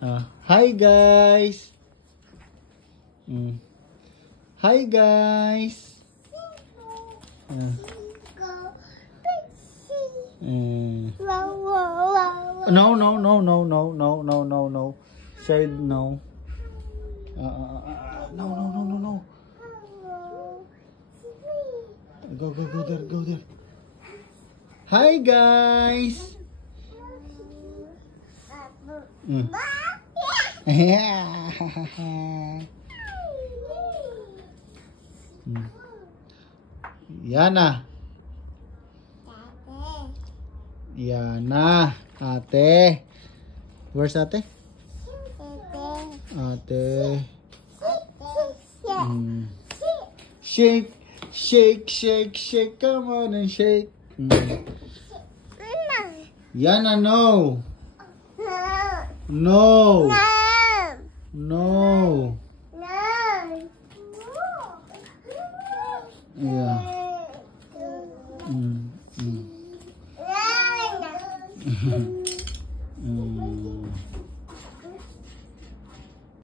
Hi guys. Hi guys. No, no, no, no, no, no, no, no, no. Said no. No, no, no, no, no. Go, go, go there, go there. Hi guys. Yana. Yana. Ate. Where's ate? Ate. Shake, shake, shake, shake. Come on and shake. Yana, no. No. No. Yeah.